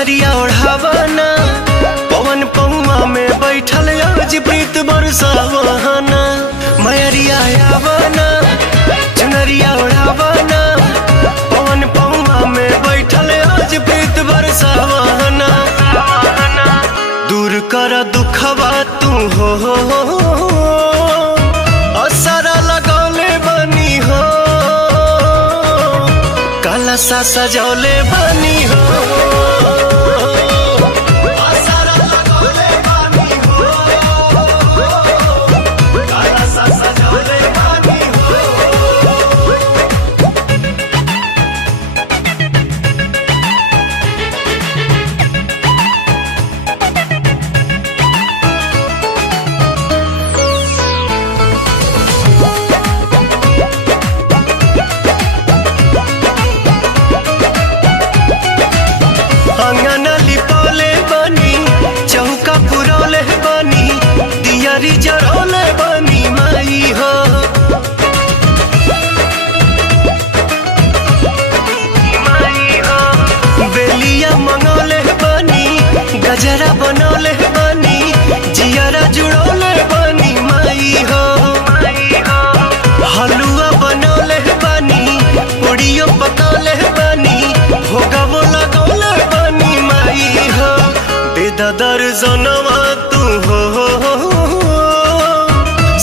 चुनरिया ओढ़ावना पवन पौआ में बैठल आज प्रीत बरसावना मैरिया आवना चुनरिया ओढ़ावना पवन पौआ में बैठल आज प्रीत बरसावना दूर कर दुखवा तू हो असरा लगौले बनी हो कलसा सजौले बनी हो अंगना लिपौले बनी चौका पुरौले बनी दियारी जरौले बनी माई हो बेलिया मंगौले बनी गजरा बनौले बनी जियरा जुड़ौले बनी माई हो हलुआ बनौले बनी पूड़ियों पकौले बनी भोगवो लगौले बनी माई हो बेदा दर्जनवा तू हो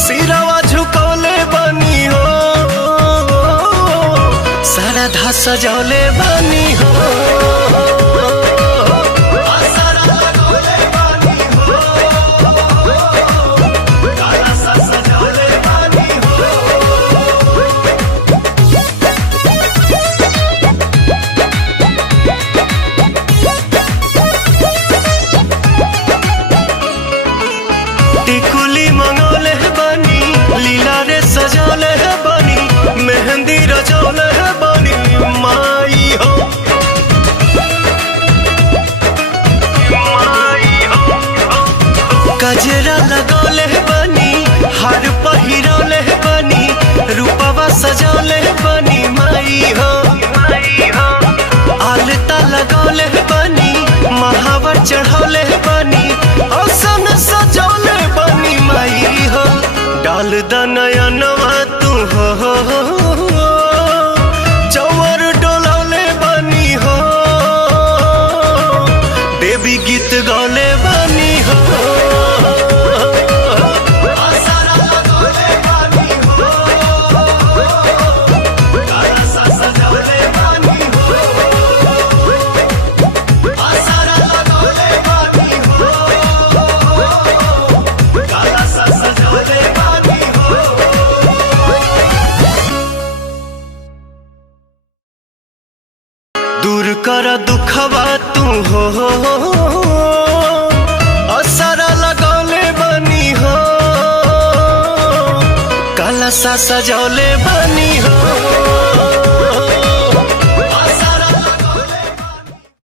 सिरवा झुकौले बनी हो सरधा सजौले बनी हो टिकुली मंगौले बनी लीला रे सजौले बनी मेहंदी रचौले बनी माई हो गजरा लगौले बनी हार पहिरौले बनी रूपवा सजौले बनी माई हो आलता लगौले बनी महावर चढ़ौले बनी औसन सजौले बनी माई हो डाल दनयनवा तू हो चौवर डोलौले बनी हो देवी गीत गौले बनी हो दूर कर दुखवा तू हो असरा लगौले बनी हो कलसा सजौले बनी हो।